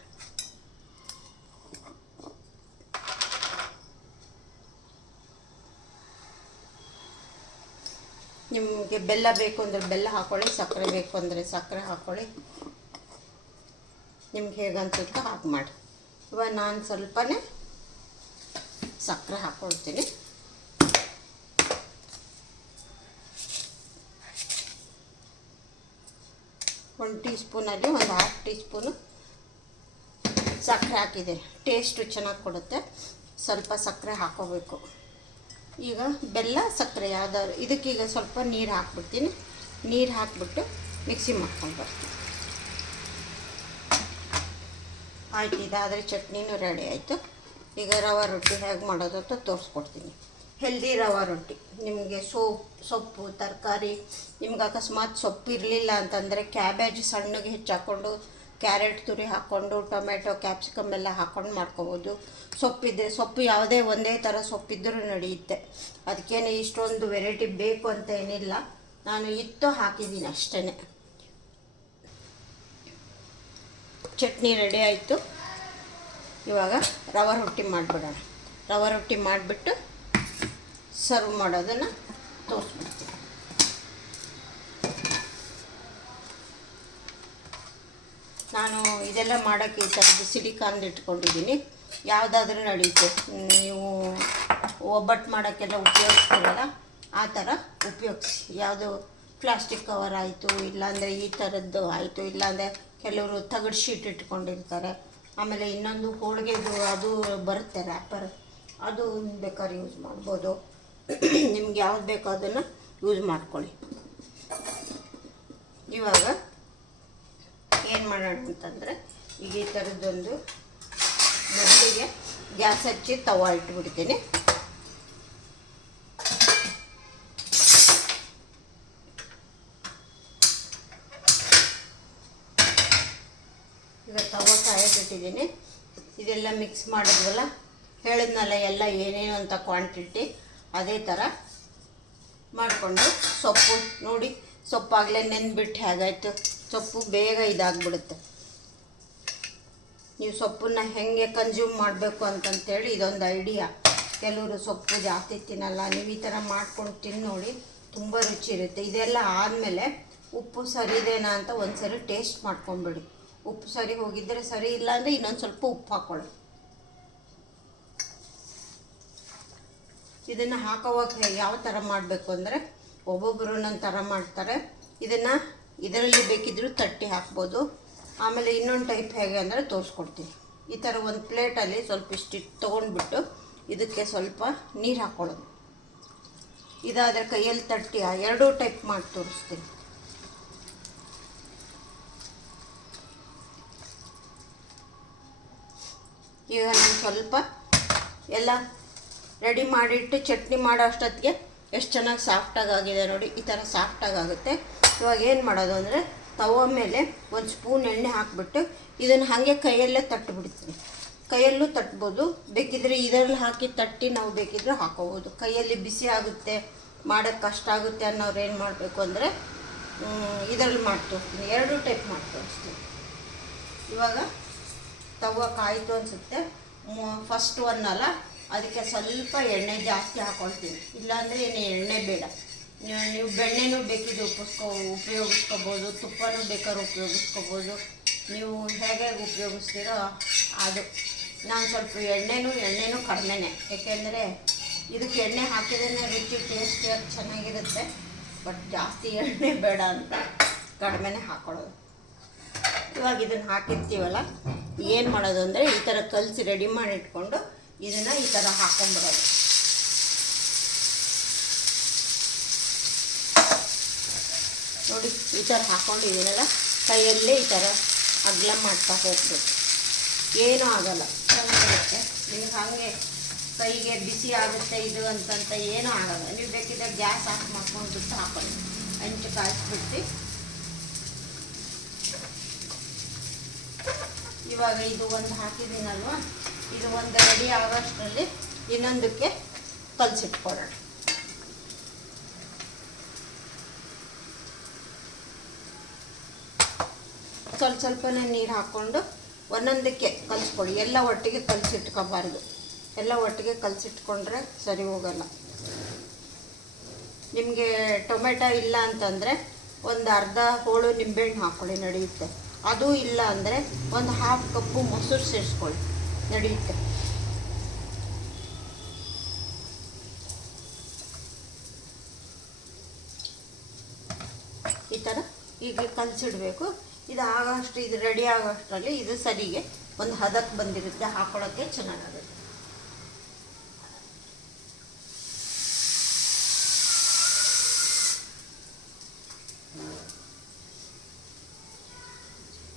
ನಿಮಗೆ ಬೆಲ್ಲ ಬೇಕು ಅಂದರೆ ಬೆಲ್ಲ ಹಾಕ್ಕೊಳ್ಳಿ, ಸಕ್ಕರೆ ಬೇಕು ಅಂದರೆ ಸಕ್ಕರೆ ಹಾಕ್ಕೊಳ್ಳಿ, ನಿಮ್ಗೆ ಹೇಗೆ ಅನ್ಸುತ್ತೋ ಹಾಗೆ ಮಾಡಿ. ಇವಾಗ ನಾನು ಸ್ವಲ್ಪನೇ ಸಕ್ಕರೆ ಹಾಕ್ಕೊಳ್ತೀನಿ. ಒಂದು ಟೀ ಸ್ಪೂನಲ್ಲಿ ಒಂದು ½ ಟೀ ಸ್ಪೂನು ಸಕ್ಕರೆ ಹಾಕಿದೆ. ಟೇಸ್ಟು ಚೆನ್ನಾಗಿ ಕೊಡುತ್ತೆ. ಸ್ವಲ್ಪ ಸಕ್ಕರೆ ಹಾಕ್ಕೋಬೇಕು. ಈಗ ಬೆಲ್ಲ ಸಕ್ಕರೆ ಯಾವ್ದಾದ್ರು ಇದಕ್ಕೀಗ ಸ್ವಲ್ಪ ನೀರು ಹಾಕ್ಬಿಡ್ತೀನಿ. ನೀರು ಹಾಕ್ಬಿಟ್ಟು ಮಿಕ್ಸಿ ಮಾಡ್ಕೊಂಡು ಬರ್ತೀನಿ. ಆಯ್ತು, ಇದಾದರೆ ಚಟ್ನಿನೂ ರೆಡಿ ಆಯಿತು. ಈಗ ರವೆ ರೊಟ್ಟಿ ಹೇಗೆ ಮಾಡೋದು ಅಂತ ತೋರಿಸ್ಕೊಡ್ತೀನಿ. ಹೆಲ್ದಿ ರವೆ ರೊಟ್ಟಿ. ನಿಮಗೆ ಸೊಪ್ಪು ತರಕಾರಿ, ನಿಮ್ಗೆ ಅಕಸ್ಮಾತ್ ಸೊಪ್ಪು ಇರಲಿಲ್ಲ ಅಂತಂದರೆ ಕ್ಯಾಬೇಜ್ ಸಣ್ಣಗೆ ಹೆಚ್ಚಾಕ್ಕೊಂಡು, ಕ್ಯಾರೆಟ್ ತುರಿ ಹಾಕ್ಕೊಂಡು, ಟೊಮೆಟೊ ಕ್ಯಾಪ್ಸಿಕಮ್ ಎಲ್ಲ ಹಾಕ್ಕೊಂಡು ಮಾಡ್ಕೋಬೋದು. ಸೊಪ್ಪಿದ್ದರೆ ಸೊಪ್ಪು ಯಾವುದೇ ಒಂದೇ ಥರ ಸೊಪ್ಪಿದ್ದರೂ ನಡೆಯುತ್ತೆ. ಅದಕ್ಕೇನೆ ಇಷ್ಟೊಂದು ವೆರೈಟಿ ಬೇಕು ಅಂತ ಏನಿಲ್ಲ. ನಾನು ಇತ್ತು ಹಾಕಿದ್ದೀನಿ ಅಷ್ಟೇ. ಚಟ್ನಿ ರೆಡಿ ಆಯಿತು. ಇವಾಗ ರವೆ ರೊಟ್ಟಿ ಮಾಡಿಬಿಡೋಣ. ರವೆ ರೊಟ್ಟಿ ಮಾಡಿಬಿಟ್ಟು ಸರ್ವ್ ಮಾಡೋದನ್ನು ತೋರಿಸ್ಬಿಡ್ತೀನಿ. ನಾನು ಇದೆಲ್ಲ ಮಾಡೋಕ್ಕೆ ಈ ಥರದ್ದು ಸಿಲಿಕಾನ್ ಇಟ್ಕೊಂಡಿದ್ದೀನಿ. ಯಾವುದಾದ್ರೂ ನಡೆಯುತ್ತೆ. ನೀವು ಒಬ್ಬಟ್ಟು ಮಾಡೋಕ್ಕೆಲ್ಲ ಉಪಯೋಗಿಸ್ತೀರಲ್ಲ, ಆ ಥರ ಉಪಯೋಗಿಸಿ. ಯಾವುದು ಪ್ಲಾಸ್ಟಿಕ್ ಕವರ್ ಆಯಿತು, ಇಲ್ಲಾಂದರೆ ಈ ಥರದ್ದು ಆಯಿತು, ಇಲ್ಲಾಂದರೆ ಕೆಲವರು ತಗಡು ಶೀಟ್ ಇಟ್ಕೊಂಡಿರ್ತಾರೆ. ಆಮೇಲೆ ಇನ್ನೊಂದು ಹೋಳಿಗೆದು ಅದು ಬರುತ್ತೆ ರ್ಯಾಪರ್, ಅದು ಬೇಕಾದ್ರೆ ಯೂಸ್ ಮಾಡ್ಬೋದು. ನಿಮ್ಗೆ ಯಾವ್ದು ಬೇಕೋ ಅದನ್ನು ಯೂಸ್ ಮಾಡ್ಕೊಳ್ಳಿ. ಇವಾಗ ಏನು ಮಾಡೋಣ ಅಂತಂದರೆ, ಈಗ ಈ ಥರದ್ದೊಂದು ಮೊದಲಿಗೆ ಗ್ಯಾಸ್ ಹಚ್ಚಿ ತವ ಇಟ್ಬಿಡ್ತೀನಿ. ಈಗ ತವ ಕಾಯಕ್ಕಿಟ್ಟಿದ್ದೀನಿ. ಇದೆಲ್ಲ ಮಿಕ್ಸ್ ಮಾಡಿದ್ವಲ್ಲ, ಹೇಳಿದ್ನಲ್ಲ ಎಲ್ಲ ಏನೇನು ಅಂತ ಕ್ವಾಂಟಿಟಿ, ಅದೇ ಥರ ಮಾಡಿಕೊಂಡು ಸೊಪ್ಪು ನೋಡಿ, ಸೊಪ್ಪಾಗಲೇ ನೆಂದ್ಬಿಟ್ಟು ಹೇಗಾಯಿತು. ಸೊಪ್ಪು ಬೇಗ ಇದಾಗ್ಬಿಡುತ್ತೆ. ನೀವು ಸೊಪ್ಪನ್ನು ಹೇಗೆ ಕನ್ಸ್ಯೂಮ್ ಮಾಡಬೇಕು ಅಂತಂತೇಳಿ ಇದೊಂದು ಐಡಿಯಾ. ಕೆಲವರು ಸೊಪ್ಪು ಜಾಸ್ತಿ ತಿನ್ನಲ್ಲ, ನೀವು ಈ ಥರ ಮಾಡ್ಕೊಂಡು ತಿಂದು ನೋಡಿ, ತುಂಬ ರುಚಿ ಇರುತ್ತೆ. ಇದೆಲ್ಲ ಆದಮೇಲೆ ಉಪ್ಪು ಸರಿದೇನಾ ಅಂತ ಒಂದು ಸರಿ ಟೇಸ್ಟ್ ಮಾಡ್ಕೊಂಬಿಡಿ. ಉಪ್ಪು ಸರಿ ಹೋಗಿದ್ದರೆ ಸರಿ, ಇಲ್ಲ ಅಂದರೆ ಇನ್ನೊಂದು ಸ್ವಲ್ಪ ಉಪ್ಪು ಹಾಕ್ಕೊಳ್ಳಿ. ಇದನ್ನು ಹಾಕೋವಾಗ ಯಾವ ಥರ ಮಾಡಬೇಕು ಅಂದರೆ, ಒಬ್ಬೊಬ್ಬರು ಒಂದೊಂದು ಥರ ಮಾಡ್ತಾರೆ. ಇದನ್ನು ಇದರಲ್ಲಿ ಬೇಕಿದ್ದರೂ ತಟ್ಟಿ ಹಾಕ್ಬೋದು. ಆಮೇಲೆ ಇನ್ನೊಂದು ಟೈಪ್ ಹೇಗೆ ಅಂದರೆ ತೋರಿಸ್ಕೊಡ್ತೀನಿ. ಈ ಥರ ಒಂದು ಪ್ಲೇಟಲ್ಲಿ ಸ್ವಲ್ಪ ಇಷ್ಟು ತೊಗೊಂಡ್ಬಿಟ್ಟು ಇದಕ್ಕೆ ಸ್ವಲ್ಪ ನೀರು ಹಾಕ್ಕೊಳ್ಳೋದು. ಇದಾದರೆ ಕೈಯಲ್ಲಿ ತಟ್ಟಿ ಎರಡೂ ಟೈಪ್ ಮಾಡಿ ತೋರಿಸ್ತೀನಿ. ಈಗ ನಾನು ಸ್ವಲ್ಪ ಎಲ್ಲ ರೆಡಿ ಮಾಡಿಟ್ಟು ಚಟ್ನಿ ಮಾಡೋ ಅಷ್ಟೊತ್ತಿಗೆ ಎಷ್ಟು ಚೆನ್ನಾಗಿ ಸಾಫ್ಟಾಗಿ ಆಗಿದೆ ನೋಡಿ. ಈ ಥರ ಸಾಫ್ಟಾಗಿ ಆಗುತ್ತೆ. ಇವಾಗ ಏನು ಮಾಡೋದು ಅಂದರೆ, ತವ ಮೇಲೆ ಒಂದು ಸ್ಪೂನ್ ಎಣ್ಣೆ ಹಾಕಿಬಿಟ್ಟು ಇದನ್ನು ಹಾಗೆ ಕೈಯಲ್ಲೇ ತಟ್ಟಿಬಿಡ್ತೀನಿ. ಕೈಯಲ್ಲೂ ತಟ್ಬೋದು, ಬೇಕಿದ್ದರೆ ಇದರಲ್ಲಿ ಹಾಕಿ ತಟ್ಟಿ ನಾವು ಬೇಕಿದ್ದರೆ ಹಾಕೋಬೋದು. ಕೈಯಲ್ಲಿ ಬಿಸಿ ಆಗುತ್ತೆ, ಮಾಡೋಕ್ಕೆ ಕಷ್ಟ ಆಗುತ್ತೆ ಅನ್ನೋರು ಏನು ಮಾಡಬೇಕು ಅಂದರೆ ಇದರಲ್ಲಿ ಮಾಡಿ ತೋರಿಸ್ತೀನಿ. ಎರಡೂ ಟೈಪ್ ಮಾಡಿ ತೋರಿಸ್ತೀನಿ. ಇವಾಗ ತವ ಕಾಯಿತು ಅನಿಸುತ್ತೆ. ಫಸ್ಟ್ ಒನ್ ಅಲ್ಲ, ಅದಕ್ಕೆ ಸ್ವಲ್ಪ ಎಣ್ಣೆ ಜಾಸ್ತಿ ಹಾಕ್ಕೊಳ್ತೀನಿ. ಇಲ್ಲಾಂದರೆ ಏನು ಎಣ್ಣೆ ಬೇಡ. ನೀವು ಬೆಣ್ಣೆನೂ ಬೇಕಿದ್ದು ಉಪಯೋಗಿಸ್ಕೋಬೋದು, ತುಪ್ಪನೂ ಬೇಕಾದ್ರೂ ಉಪಯೋಗಿಸ್ಕೋಬೋದು. ನೀವು ಹೇಗೆ ಉಪಯೋಗಿಸ್ತೀರೋ ಅದು. ನಾನು ಸ್ವಲ್ಪ ಎಣ್ಣೆನೂ ಕಡಿಮೆನೇ, ಏಕೆಂದರೆ ಇದಕ್ಕೆ ಎಣ್ಣೆ ಹಾಕಿದ್ರೆ ರುಚಿ ಟೇಸ್ಟ್ ಚೆನ್ನಾಗಿರುತ್ತೆ. ಬಟ್ ಜಾಸ್ತಿ ಎಣ್ಣೆ ಬೇಡ ಅಂತ ಕಡಿಮೆನೇ ಹಾಕ್ಕೊಳ್ಳೋದು. ಇವಾಗ ಇದನ್ನು ಹಾಕಿರ್ತೀವಲ್ಲ, ಏನು ಮಾಡೋದು ಅಂದರೆ ಈ ಥರ ಕಲಸಿ ರೆಡಿ ಮಾಡಿ ಇಟ್ಕೊಂಡು ಇದನ್ನು ಈ ಥರ ಹಾಕ್ಕೊಂಬಿಡೋದು. ನೋಡಿ, ಈ ಥರ ಹಾಕ್ಕೊಂಡು ಇದನ್ನೆಲ್ಲ ಕೈಯಲ್ಲೇ ಈ ಥರ ಅಗಲ ಮಾಡ್ತಾ ಹೋಗ್ಬೇಕು. ಏನೂ ಆಗಲ್ಲ, ಚೆನ್ನಾಗಿರುತ್ತೆ. ನಿಮ್ಗೆ ಹಾಗೆ ಕೈಗೆ ಬಿಸಿ ಆಗುತ್ತೆ ಇದು ಅಂತಂತ ಏನೂ ಆಗಲ್ಲ. ನೀವು ಬೇಕಿದ್ದರೆ ಗ್ಯಾಸ್ ಆಫ್ ಮಾಡ್ಕೊಂಡ್ಬಿಟ್ಟು ಹಾಕೊಳ್ಳಿ. ಹಂಚು ಕಾಯಿಸ್ಬಿಟ್ಟು ಇವಾಗ ಇದು ಒಂದು ಹಾಕಿದ್ದೀನಲ್ವ, ಇದು ಒಂದು ರೆಡಿ ಆಗೋಷ್ಟರಲ್ಲಿ ಇನ್ನೊಂದಕ್ಕೆ ಕಲಸಿಟ್ಕೊಳ್ಳೋಣ. ಸ್ವಲ್ಪನೇ ನೀರು ಹಾಕ್ಕೊಂಡು ಒಂದೊಂದಕ್ಕೆ ಕಲಿಸ್ಕೊಳ್ಳಿ. ಎಲ್ಲ ಒಟ್ಟಿಗೆ ಕಲಸಿಟ್ಕೋಬಾರ್ದು. ಎಲ್ಲ ಒಟ್ಟಿಗೆ ಕಲಸಿಟ್ಕೊಂಡ್ರೆ ಸರಿ ಹೋಗಲ್ಲ. ನಿಮಗೆ ಟೊಮೆಟೊ ಇಲ್ಲ ಅಂತಂದರೆ ಒಂದು ಅರ್ಧ ಹೋಳು ನಿಂಬೆಹಣ್ಣು ಹಾಕ್ಕೊಳ್ಳಿ, ನಡೆಯುತ್ತೆ. ಅದು ಇಲ್ಲ ಅಂದರೆ ಒಂದು 1/2 ಕಪ್ಪು ಮೊಸರು ಸೇರಿಸ್ಕೊಳ್ಳಿ, ನಡೆಯುತ್ತೆ. ಈ ಥರ ಈಗ ಕಲಸಿಡಬೇಕು. ಇದು ಆಗೋಷ್ಟು, ಇದು ರೆಡಿ ಆಗೋಷ್ಟರಲ್ಲಿ ಇದು ಸರಿಗೆ ಒಂದು ಹದಕ್ಕೆ ಬಂದಿರುತ್ತೆ, ಹಾಕೊಳ್ಳೋಕ್ಕೆ ಚೆನ್ನಾಗಾಗುತ್ತೆ.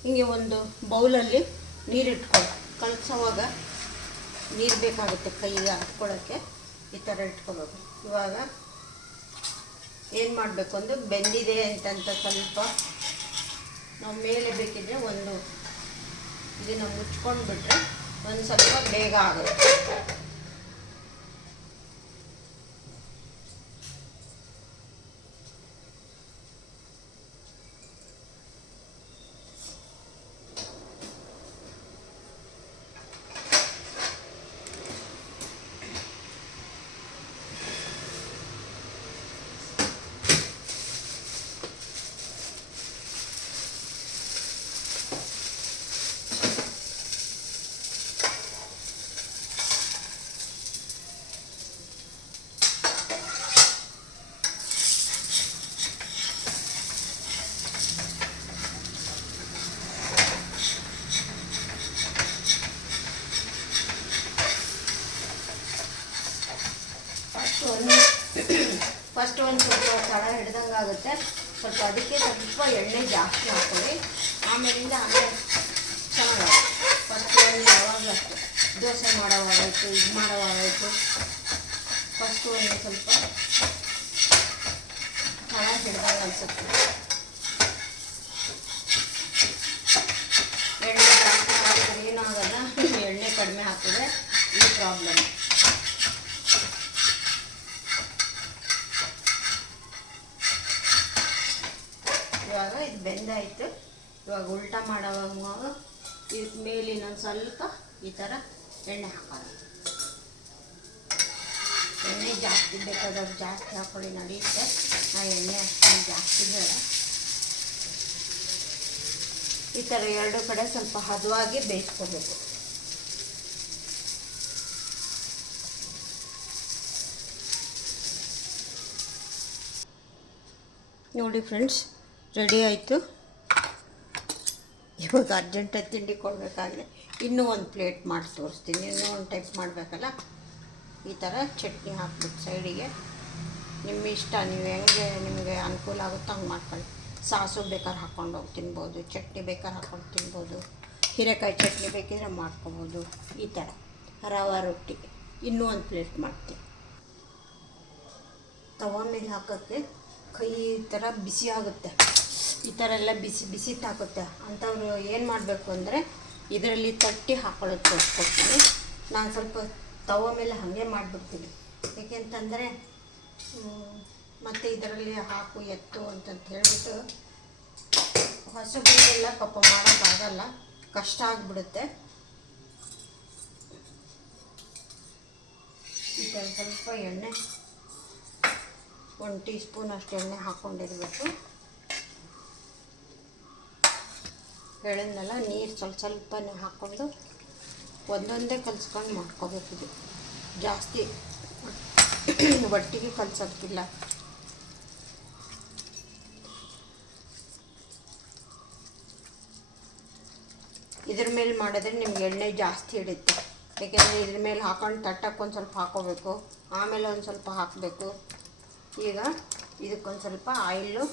ಹಿಂಗೆ ಒಂದು ಬೌಲಲ್ಲಿ ನೀರಿಟ್ಕೊಳ್ಳಿ. ಕಲಸೋವಾಗ ನೀರು ಬೇಕಾಗುತ್ತೆ ಕೈಗೆ ಹಾಕ್ಕೊಳ್ಳೋಕ್ಕೆ. ಈ ಥರ ಇಟ್ಕೋಬೇಕು. ಇವಾಗ ಏನು ಮಾಡಬೇಕು ಅಂದರೆ ಬೆಂದಿದೆ ಅಂತಂತ ಸ್ವಲ್ಪ ನಾವು ಮೇಲೆ ಬೇಕಿದ್ರೆ ಒಂದು ಇದನ್ನು ಮುಚ್ಕೊಂಡು ಬಿಟ್ಟರೆ ಒಂದು ಸ್ವಲ್ಪ ಬೇಗ ಆಗುತ್ತೆ. ಫಸ್ಟ್ ಒಂದು ಸ್ವಲ್ಪ ತಳ ಹಿಡ್ದಂಗೆ ಆಗುತ್ತೆ. ಸ್ವಲ್ಪ ಅದಕ್ಕೆ ಸ್ವಲ್ಪ ಎಣ್ಣೆ ಜಾಸ್ತಿ ಹಾಕ್ಕೊಳ್ಳಿ. ಆಮೇಲಿಂದ ಚೆನ್ನಾಗಾಗುತ್ತೆ. ಫಸ್ಟ್ ಒಂದು ಯಾವಾಗಲೂ ಅಷ್ಟೇ, ದೋಸೆ ಮಾಡೋವಾಗಾಯಿತು, ಇದು ಮಾಡೋವಾಗಾಯಿತು, ಫಸ್ಟು ಒಂದು ಸ್ವಲ್ಪ ತಳ ಹಿಡ್ದಂಗೆ ಅನಿಸುತ್ತೆ. ಎಣ್ಣೆ ಜಾಸ್ತಿ ಹಾಕಿದ್ರೆ ಏನಾಗಲ್ಲ, ಎಣ್ಣೆ ಕಡಿಮೆ ಹಾಕಿದ್ರೆ ಈ ಪ್ರಾಬ್ಲಮ್. ಇವಾಗ ಇದು ಬೆಂದಾಯಿತು. ಇವಾಗ ಉಲ್ಟಾ ಮಾಡೋವಾಗ ಇದಕ್ಕೆ ಮೇಲೆ ಇನ್ನೊಂದು ಸ್ವಲ್ಪ ಈ ಥರ ಎಣ್ಣೆ ಹಾಕೋಣ. ಎಣ್ಣೆ ಜಾಸ್ತಿ ಬೇಕಾದವ್ರು ಜಾಸ್ತಿ ಹಾಕ್ಕೊಳ್ಳಿ, ನಡೆಯುತ್ತೆ. ನಾ ಎಣ್ಣೆ ಅಷ್ಟೊಂದು ಜಾಸ್ತಿ ಬೇಡ. ಈ ಥರ ಎರಡು ಕಡೆ ಸ್ವಲ್ಪ ಹದವಾಗಿ ಬೇಯಿಸ್ಕೋಬೇಕು. ನೋಡಿ ಫ್ರೆಂಡ್ಸ್, ರೆಡಿ ಆಯಿತು. ಇವಾಗ ಅರ್ಜೆಂಟಾಗಿ ತಿಂಡಿ ಕೊಡಬೇಕಾದ್ರೆ ಇನ್ನೂ ಒಂದು ಪ್ಲೇಟ್ ಮಾಡಿ ತೋರಿಸ್ತೀನಿ. ಇನ್ನೂ ಒಂದು ಟೈಪ್ ಮಾಡಬೇಕಲ್ಲ. ಈ ಥರ ಚಟ್ನಿ ಹಾಕ್ಬಿಟ್ಟು ಸೈಡಿಗೆ ನಿಮ್ಮ ಇಷ್ಟ, ನೀವು ಹೆಂಗೆ ನಿಮಗೆ ಅನುಕೂಲ ಆಗುತ್ತೋ ಹಂಗೆ ಮಾಡ್ಕೊಳ್ಳಿ. ಸಾಸು ಬೇಕಾದ್ರೆ ಹಾಕ್ಕೊಂಡು ಹೋಗಿ ತಿನ್ಬೋದು, ಚಟ್ನಿ ಬೇಕಾದ್ರೆ ಹಾಕ್ಕೊಂಡು ತಿನ್ಬೋದು, ಹೀರೆಕಾಯಿ ಚಟ್ನಿ ಬೇಕಿದ್ರೆ ಮಾಡ್ಕೊಬೋದು. ಈ ಥರ ರವೆ ರೊಟ್ಟಿ ಇನ್ನೂ ಒಂದು ಪ್ಲೇಟ್ ಮಾಡ್ತೀನಿ. ತವ ಮೇಲೆ ಹಾಕೋಕ್ಕೆ ಕೈ ಈ ಥರ ಬಿಸಿ ಆಗುತ್ತೆ. ಈ ಥರ ಎಲ್ಲ ಬಿಸಿ ಬಿಸಿ ತಾಕುತ್ತೆ. ಅಂಥವ್ರು ಏನು ಮಾಡಬೇಕು ಅಂದರೆ ಇದರಲ್ಲಿ ತಟ್ಟಿ ಹಾಕೊಳ್ಳೋದು ತೋರಿಸ್ಕೊಡ್ತೀನಿ. ನಾನು ಸ್ವಲ್ಪ ತವ ಮೇಲೆ ಹಾಗೆ ಮಾಡಿಬಿಡ್ತೀನಿ. ಏಕೆಂತಂದರೆ ಮತ್ತು ಇದರಲ್ಲಿ ಹಾಕು ಎತ್ತು ಅಂತಂತ ಹೇಳ್ಬಿಟ್ಟು ಹೊಸಬರಿಗೆಲ್ಲ ಪಾಪ ಮಾಡೋಕ್ಕಾಗಲ್ಲ, ಕಷ್ಟ ಆಗಿಬಿಡುತ್ತೆ. ಈ ಥರ ಸ್ವಲ್ಪ ಎಣ್ಣೆ, 1 ಟೀ ಸ್ಪೂನ್ ಅಷ್ಟು ಎಣ್ಣೆ ಹಾಕ್ಕೊಂಡಿರಬೇಕು. ಹೇಳಿದ್ನಲ್ಲ, ನೀರು ಸ್ವಲ್ಪನೇ ಹಾಕ್ಕೊಂಡು ಒಂದೊಂದೇ ಕಲಿಸ್ಕೊಂಡು ಮಾಡ್ಕೋಬೇಕಿದೆ. ಜಾಸ್ತಿ ಒಟ್ಟಿಗೆ ಕಲಿಸೋದಕ್ಕಿಲ್ಲ. ಇದ್ರ ಮೇಲೆ ಮಾಡಿದ್ರೆ ನಿಮ್ಗೆ ಎಣ್ಣೆ ಜಾಸ್ತಿ ಹಿಡಿಯುತ್ತೆ. ಏಕೆಂದರೆ ಇದ್ರ ಮೇಲೆ ಹಾಕೊಂಡು ತಟ್ಟಕ್ಕೆ ಒಂದು ಸ್ವಲ್ಪ ಹಾಕ್ಕೋಬೇಕು, ಆಮೇಲೆ ಒಂದು ಸ್ವಲ್ಪ ಹಾಕಬೇಕು. ಈಗ ಇದಕ್ಕೊಂದು ಸ್ವಲ್ಪ ಆಯಿಲು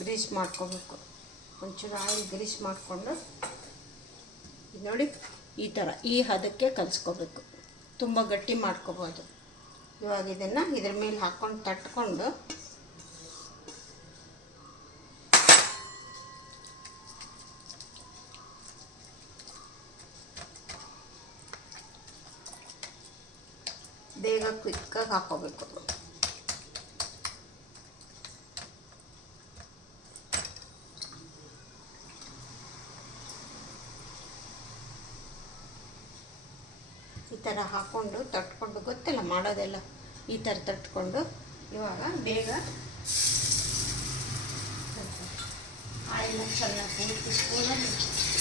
ಗ್ರೀಸ್ ಮಾಡ್ಕೋಬೇಕು. ಒಂಚೂರು ಆಯಿಲ್ ಗ್ರೀಸ್ ಮಾಡಿಕೊಂಡು ನೋಡಿ ಈ ಥರ ಈ ಹದಕ್ಕೆ ಕಲಿಸ್ಕೋಬೇಕು. ತುಂಬ ಗಟ್ಟಿ ಮಾಡ್ಕೋಬೋದು. ಇವಾಗ ಇದನ್ನು ಇದ್ರ ಮೇಲೆ ಹಾಕ್ಕೊಂಡು ತಟ್ಕೊಂಡು ಬೇಗ ಕ್ವಿಕ್ಕಾಗಿ ಹಾಕ್ಕೋಬೇಕು. ಈ ಥರ ಹಾಕ್ಕೊಂಡು ತಟ್ಕೊಂಡು ಗೊತ್ತಿಲ್ಲ ಮಾಡೋದೆಲ್ಲ ಈ ಥರ ತಟ್ಕೊಂಡು ಇವಾಗ ಬೇಗ ಆಯಿಲ್ ಚೆನ್ನಾಗಿ ಪೂರ್ತಿ ಸ್ಪೂನಲ್ಲಿ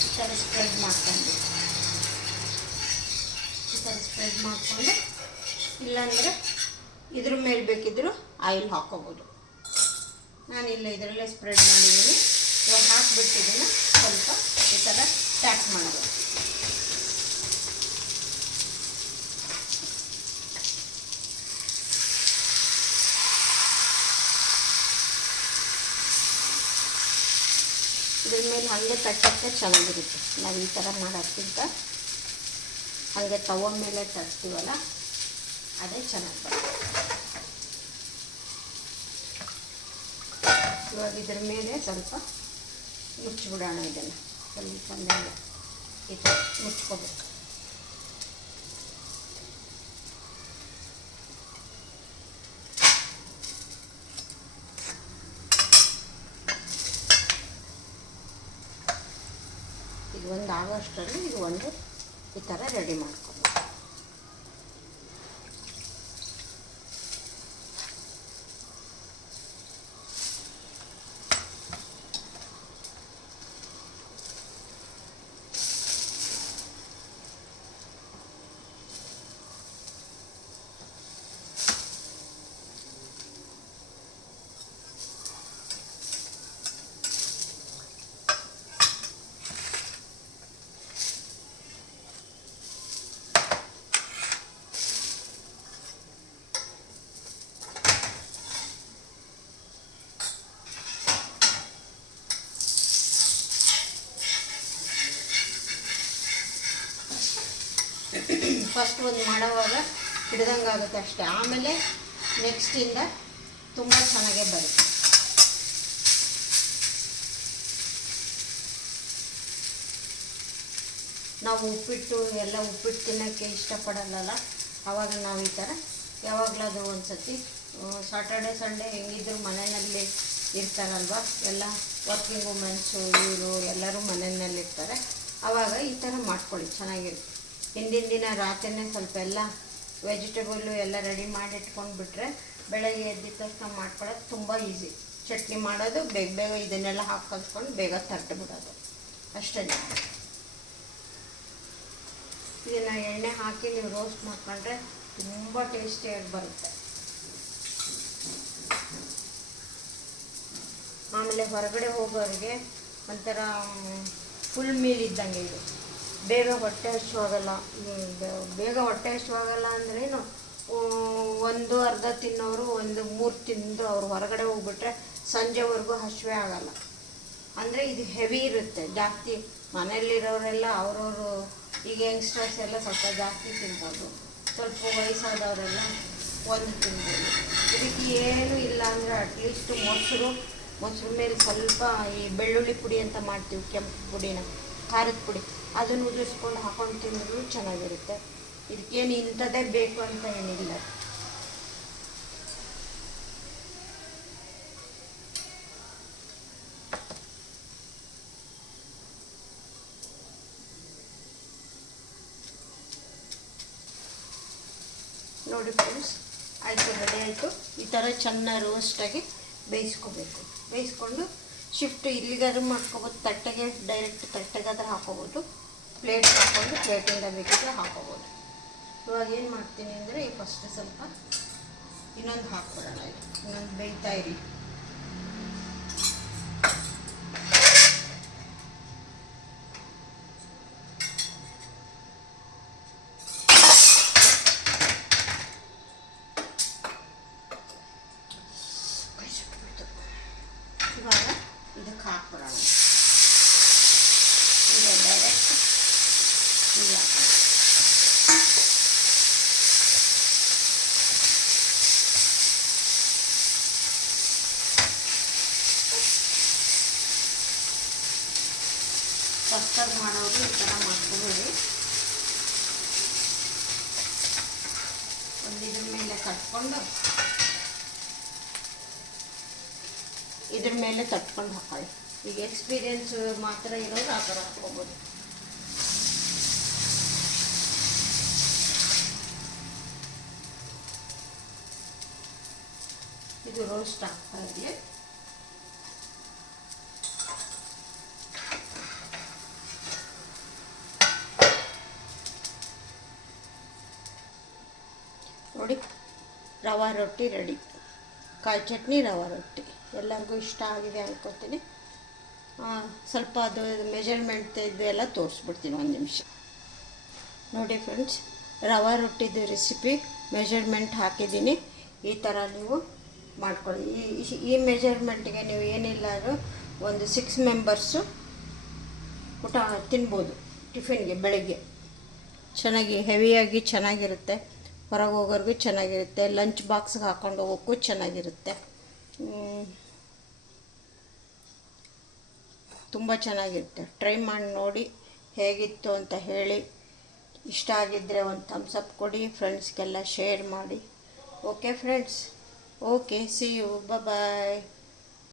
ಈ ಥರ ಸ್ಪ್ರೆಡ್ ಮಾಡ್ಕೊಂಡು ಇಲ್ಲಾಂದರೆ ಇದ್ರ ಮೇಲೆ ಬೇಕಿದ್ದರೂ ಆಯಿಲ್ ಹಾಕ್ಕೋಬೋದು. ನಾನಿಲ್ಲ ಇದರಲ್ಲೇ ಸ್ಪ್ರೆಡ್ ಮಾಡಿದ್ದೀನಿ. ಇವಾಗ ಹಾಕಿಬಿಟ್ಟಿದ್ದೀನಿ. ಸ್ವಲ್ಪ ಈ ಥರ ಟ್ಯಾಪ್ ಮಾಡೋದು. ಇದ್ರ ಮೇಲೆ ಹಾಗೆ ತಟ್ಟಕ್ಕೆ ಚೆನ್ನಾಗಿರುತ್ತೆ. ನಾವು ಈ ಥರ ಮಾಡೋಕ್ಕಿಂತ ಹಾಗೆ ತವ ಮೇಲೆ ತರ್ತೀವಲ್ಲ ಅದೇ ಚೆನ್ನಾಗಿ ಬರುತ್ತೆ. ಇವಾಗ ಇದ್ರ ಮೇಲೆ ಸ್ವಲ್ಪ ಮುಚ್ಚಿಬಿಡೋಣ. ಇದನ್ನು ಸ್ವಲ್ಪ ಮೇಲೆ ಈ ಥರ ಮುಚ್ಕೋಬೇಕು. ಇದು ಒಂದು ಆಗೋಷ್ಟರಲ್ಲಿ ಇದು ಒಂದು ಈ ಥರ ರೆಡಿ ಮಾಡ್ಕೋಬೇಕು. ಫಸ್ಟ್ ಒಂದು ಮಾಡೋವಾಗ ಹಿಡ್ದಂಗೆ ಆಗುತ್ತೆ ಅಷ್ಟೇ. ಆಮೇಲೆ ನೆಕ್ಸ್ಟಿಂದ ತುಂಬ ಚೆನ್ನಾಗೇ ಬರುತ್ತೆ. ನಾವು ಉಪ್ಪಿಟ್ಟು ತಿನ್ನೋಕ್ಕೆ ಇಷ್ಟಪಡಲ್ಲ. ಆವಾಗ ನಾವು ಈ ಥರ ಯಾವಾಗಲಾದರೂ ಒಂದು ಸತಿ ಸಾಟರ್ಡೆ ಸಂಡೇ ಹೆಂಗಿದ್ರು ಮನೆಯಲ್ಲಿ ಇರ್ತಾರಲ್ವ, ಎಲ್ಲ ವರ್ಕಿಂಗ್ ವುಮೆನ್ಸು ಇವರು ಎಲ್ಲರೂ ಮನೆಯಲ್ಲಿರ್ತಾರೆ. ಆವಾಗ ಈ ಥರ ಮಾಡ್ಕೊಳ್ಳಿ, ಚೆನ್ನಾಗಿರುತ್ತೆ. ಹಿಂದಿನ ದಿನ ರಾತ್ರಿನೇ ಸ್ವಲ್ಪ ಎಲ್ಲ ವೆಜಿಟೇಬಲ್ಲು ಎಲ್ಲ ರೆಡಿ ಮಾಡಿ ಇಟ್ಕೊಂಡು ಬಿಟ್ಟರೆ ಬೆಳಗ್ಗೆ ಎದ್ದಿದ ತಕ್ಷಣ ಮಾಡ್ಕೊಳ್ಳೋದು ತುಂಬ ಈಸಿ. ಚಟ್ನಿ ಮಾಡೋದು ಬೇಗ ಬೇಗ ಇದನ್ನೆಲ್ಲ ಹಾಕಿ ಕಲ್ಸ್ಕೊಂಡು ಬೇಗ ತಟ್ಟು ಬಿಡೋದು ಅಷ್ಟೇ. ಇದನ್ನು ಎಣ್ಣೆ ಹಾಕಿ ನೀವು ರೋಸ್ಟ್ ಮಾಡ್ಕೊಂಡ್ರೆ ತುಂಬ ಟೇಸ್ಟಿಯಾಗಿ ಬರುತ್ತೆ. ಆಮೇಲೆ ಹೊರಗಡೆ ಹೋಗೋರಿಗೆ ಒಂಥರ ಫುಲ್ ಮೀಲ್ ಇದ್ದಂಗೆ ಇದು. ಬೇಗ ಹೊಟ್ಟೆ ಹಸಿವಾಗಲ್ಲ. ಅಂದ್ರೇನು, ಒಂದು ಅರ್ಧ ತಿನ್ನೋರು ಒಂದು 3 ತಿಂದು ಅವ್ರು ಹೊರಗಡೆ ಹೋಗ್ಬಿಟ್ರೆ ಸಂಜೆವರೆಗೂ ಹಸಿವೆ ಆಗಲ್ಲ. ಅಂದರೆ ಇದು ಹೆವಿ ಇರುತ್ತೆ ಜಾಸ್ತಿ. ಮನೆಯಲ್ಲಿರೋರೆಲ್ಲ ಅವರವರು ಈಗ ಯಂಗ್ಸ್ಟರ್ಸ್ ಎಲ್ಲ ಸ್ವಲ್ಪ ಜಾಸ್ತಿ ತಿನ್ಬೋದು. ಸ್ವಲ್ಪ ವಯಸ್ಸಾದವರೆಲ್ಲ ಒಂದು ತಿನ್ಬೋದು. ಇದಕ್ಕೆ ಏನೂ ಇಲ್ಲ ಅಂದರೆ ಅಟ್ಲೀಸ್ಟ್ ಮೊಸರು ಮೇಲೆ ಸ್ವಲ್ಪ ಈ ಬೆಳ್ಳುಳ್ಳಿ ಪುಡಿ ಅಂತ ಮಾಡ್ತೀವಿ, ಕೆಂಪು ಪುಡಿನ, ಖಾರದ ಪುಡಿ, ಅದನ್ನು ಉದುರಿಸ್ಕೊಂಡು ಹಾಕೊಂಡು ತಿಂದರೂ ಚೆನ್ನಾಗಿರುತ್ತೆ. ಇದಕ್ಕೇನು ಇಂಥದ್ದೇ ಬೇಕು ಅಂತ ಏನಿಲ್ಲ. ನೋಡಿ ಫ್ರೆಂಡ್ಸ್, ಆಯಿತು, ರೆಡಿ ಆಯಿತು. ಈ ಥರ ಚೆನ್ನಾಗಿ ರೋಸ್ಟಾಗಿ ಬೇಯಿಸ್ಕೋಬೇಕು. ಬೇಯಿಸ್ಕೊಂಡು ಶಿಫ್ಟ್ ಇಲ್ಲಿಗಾದ್ರೂ ಮಾಡ್ಕೋಬೋದು, ಡೈರೆಕ್ಟ್ ತಟ್ಟೆಗಾದ್ರೆ ಹಾಕೋಬೋದು, ಪ್ಲೇಟ್ ಹಾಕ್ಕೊಂಡು ಪ್ಲೇಟಿಂದ ಬೇಕಿದ್ರೆ ಹಾಕೋಬೋದು. ಇವಾಗ ಏನು ಮಾಡ್ತೀನಿ ಅಂದರೆ ಫಸ್ಟ್ ಸ್ವಲ್ಪ ಇನ್ನೊಂದು ಹಾಕ್ಬಿಡೋಣ. ಇನ್ನೊಂದು ಬೇಯ್ತಾ ಇರಿ. ಇವಾಗ ಇದಕ್ಕೆ ಹಾಕ್ಬಿಡೋಣ. ಫಸ್ಟಾಗಿ ಮಾಡೋದು ಈ ಥರ ಮಾಡ್ಕೊಬೇಡಿ. ಒಂದು ಇದ್ರ ಮೇಲೆ ತಟ್ಕೊಂಡು ಹಾಕೊಳ್ಳಿ. ಈಗ ಎಕ್ಸ್ಪೀರಿಯೆನ್ಸ್ ಮಾತ್ರ ಇರೋರು ಆ ಥರ ಹಾಕ್ಕೊಬೋದು. ಇದು ರೋಸ್ಟ್ ಆಗ್ತಾ ಇದೆ. ನೋಡಿ, ರವಾ ರೊಟ್ಟಿ ರೆಡಿ. ಕಾಯಿ ಚಟ್ನಿ, ರವಾ ರೊಟ್ಟಿ ಎಲ್ಲರಿಗೂ ಇಷ್ಟ ಆಗಿದೆ ಅನ್ಕೋತೀನಿ. ಸ್ವಲ್ಪ ಅದು ಮೆಜರ್ಮೆಂಟ್ ಇದು ಎಲ್ಲ ತೋರಿಸ್ಬಿಡ್ತೀನಿ ಒಂದು ನಿಮಿಷ. ನೋಡಿ ಫ್ರೆಂಡ್ಸ್, ರವಾ ರೊಟ್ಟಿದು ರೆಸಿಪಿ ಮೆಜರ್ಮೆಂಟ್ ಹಾಕಿದ್ದೀನಿ. ಈ ಥರ ನೀವು ಮಾಡ್ಕೊಳ್ಳಿ. ಈ ಮೆಜರ್ಮೆಂಟ್ಗೆ ನೀವು ಏನಿಲ್ಲಾದರೂ ಒಂದು 6 ಮೆಂಬರ್ಸು ಊಟ ತಿನ್ಬೋದು ಟಿಫಿನ್ಗೆ. ಬೆಳಗ್ಗೆ ಚೆನ್ನಾಗಿ ಹೆವಿಯಾಗಿ ಚೆನ್ನಾಗಿರುತ್ತೆ. ಹೊರಗೆ ಹೋಗೋರ್ಗೂ ಚೆನ್ನಾಗಿರುತ್ತೆ. ಲಂಚ್ ಬಾಕ್ಸ್ಗೆ ಹಾಕ್ಕೊಂಡು ಹೋಗೋಕ್ಕೂ ಚೆನ್ನಾಗಿರುತ್ತೆ. ತುಂಬ ಚೆನ್ನಾಗಿರುತ್ತೆ. ಟ್ರೈ ಮಾಡಿ ನೋಡಿ, ಹೇಗಿತ್ತು ಅಂತ ಹೇಳಿ. ಇಷ್ಟ ಆಗಿದ್ದರೆ ಒಂದು ಥಮ್ಸ್ ಅಪ್ ಕೊಡಿ, ಫ್ರೆಂಡ್ಸ್ಗೆಲ್ಲ ಶೇರ್ ಮಾಡಿ. Okay friends, okay, see you, bye.